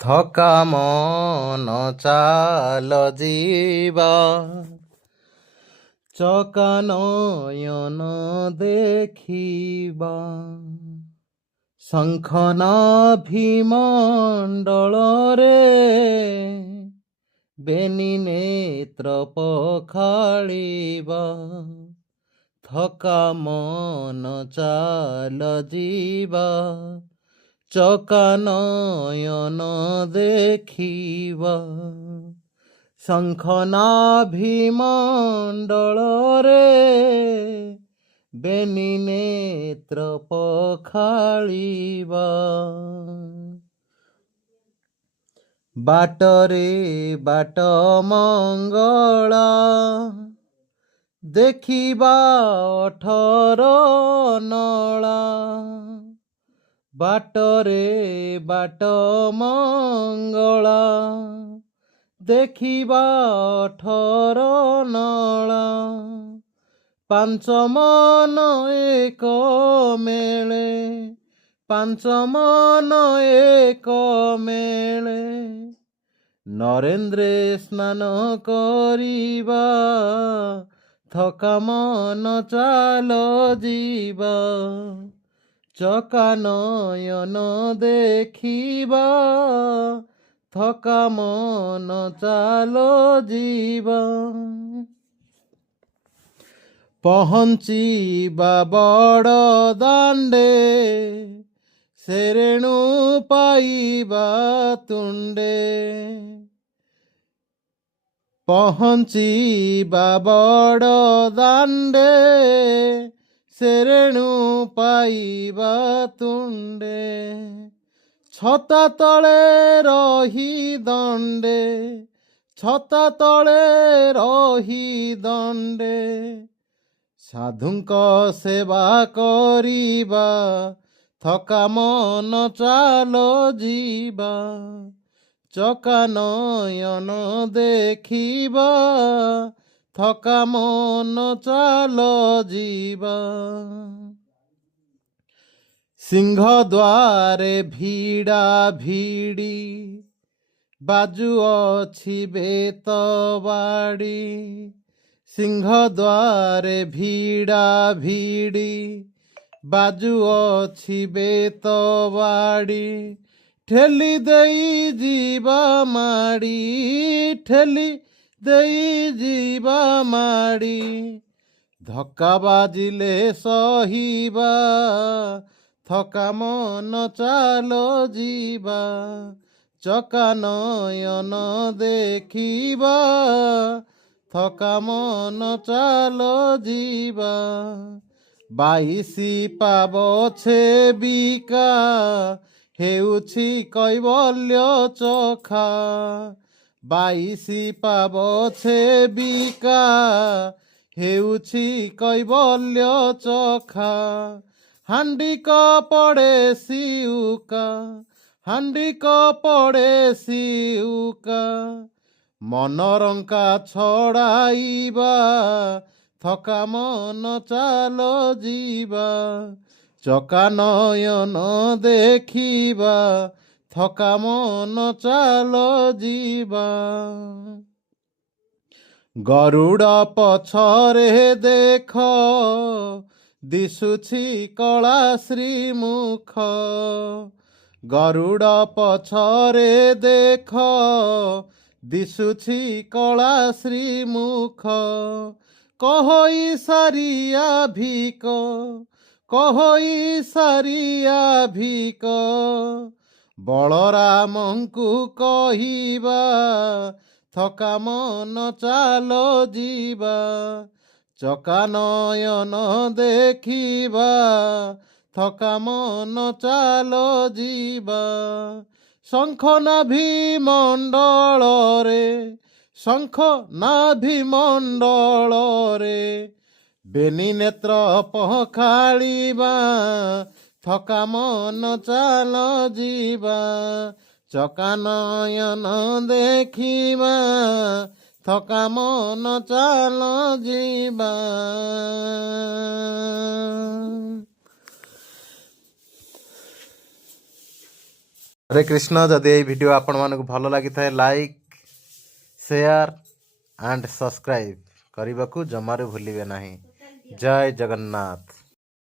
ଥକା ମନ ଚାଲ ଯିବା, ଚକା ନୟନ ଦେଖିବା। ଶଙ୍ଖ ନାଭି ମଣ୍ଡଳରେ ବେନି ନେତ୍ର ପଖାଳିବା। ଥକା ମନ ଚାଲ ଯିବା, ଚକା ନୟନ ଦେଖିବା। ଶଙ୍ଖ ନାଭି ମଣ୍ଡଳରେ ବେନି ନେତ୍ର ପଖାଳିବା। ବାଟରେ ବାଟ ମଙ୍ଗଳା, ଦେଖିବା 18 ନଳା। ବାଟରେ ବାଟ ମଙ୍ଗଳା, ଦେଖିବା 18 ନଳା। ପାଞ୍ଚ ମନ ଏକ ମେଳେ, ପାଞ୍ଚ ମନ ଏକ ମେଳେ। ନରେନ୍ଦ୍ରେ ସ୍ନାନ କରିବା, ଥକା ମନ ଚାଲ ଯିବା। ଚକା ନୟନ ଦେଖିବା, ଥକା ମନ ଚାଲ ଯିବା। ପହଞ୍ଚିବା ବଡ଼ ଦାଣ୍ଡେ, ଶେରେଣୁ ପାଇବା ତୁଣ୍ଡେ। ପହଞ୍ଚିବା ବଡ଼ ଦାଣ୍ଡେ, ଶେରେଣୁ ପାଇବା ତୁଣ୍ଡେ। ଛତା ତଳେ ରହି ଦଣ୍ଡେ, ଛତା ତଳେ ରହି ଦଣ୍ଡେ। ସାଧୁଙ୍କ ସେବା କରିବା, ଥକା ମନ ଚାଲ ଯିବା। ଚକା ନୟନ ଦେଖିବା, ଥକା ମନ ଚାଲ ଯିବା। ସିଂହ ଦ୍ୱାରେ ଭିଡ଼ା ଭିଡ଼ି, ବାଜୁଅଛି ବେତ ବାଡ଼ି। ସିଂହ ଦ୍ୱାରେ ଭିଡ଼ା ଭିଡ଼ି, ବାଜୁଅଛି ବେତ ବାଡ଼ି। ଠେଲି ଦେଇ ଯିବା ମାଡ଼ି, ଠେଲି ଦେଇ ଯିବା ମାଡ଼ି। ଧକ୍କା ବାଜିଲେ ସହିବା, ଥକା ମନ ଚାଲ ଯିବା। ଚକା ନୟନ ଦେଖିବା, ଥକା ମନ ଚାଲ ଯିବା। 22 ପାବ ଛେବିକା, ହେଉଛି କୈବଲ୍ୟ ଚଖା। 22 ପାବ ଛେବିକା, ହେଉଛି କୈବଲ୍ୟ ଚଖା। ହାଣ୍ଡିକ ପଡ଼େ ସିଉକା, ହାଣ୍ଡିକ ପଡ଼େ ସିଉକା। ମନରଙ୍କା ଛଡ଼ାଇବା, ଥକା ମନ ଚାଲ ଯିବା। ଚକା ନୟନ ଦେଖିବା, ଥକା ମନ ଚାଲ ଯିବା। ଗରୁଡ଼ ପଛରେ ଦେଖ, ଦିଶୁଛି କଳା ଶ୍ରୀମୁଖ। ଗରୁଡ଼ ପଛରେ ଦେଖ, ଦିଶୁଛି କଳା ଶ୍ରୀମୁଖ। କହଇ ସାରିଆ ଭିକ, କହଇ ସାରିଆ ଭିକ। ବଳରାମଙ୍କୁ କହିବା, ଥକା ମନ ଚାଲ ଯିବା। ଚକା ନୟନ ଦେଖିବା, ଥକା ମନ ଚାଲ ଯିବା। ଶଙ୍ଖ ନାଭି ମଣ୍ଡଳରେ, ଶଙ୍ଖ ନାଭି ମଣ୍ଡଳରେ, ବେନି ନେତ୍ର ପଖାଳିବା। ଥକା ମନ ଚାଲ ଯିବା। ଚକା ନୟନ ଦେଖିବା, ଥକା ମନ ଚାଲ ଯିବା। हरे कृष्ण। जदि ये वीडियो आपण मानक भल लगी थाए लाइक शेयर एंड सब्सक्राइब करने को जमारू भूलिए नहीं। जय जगन्नाथ।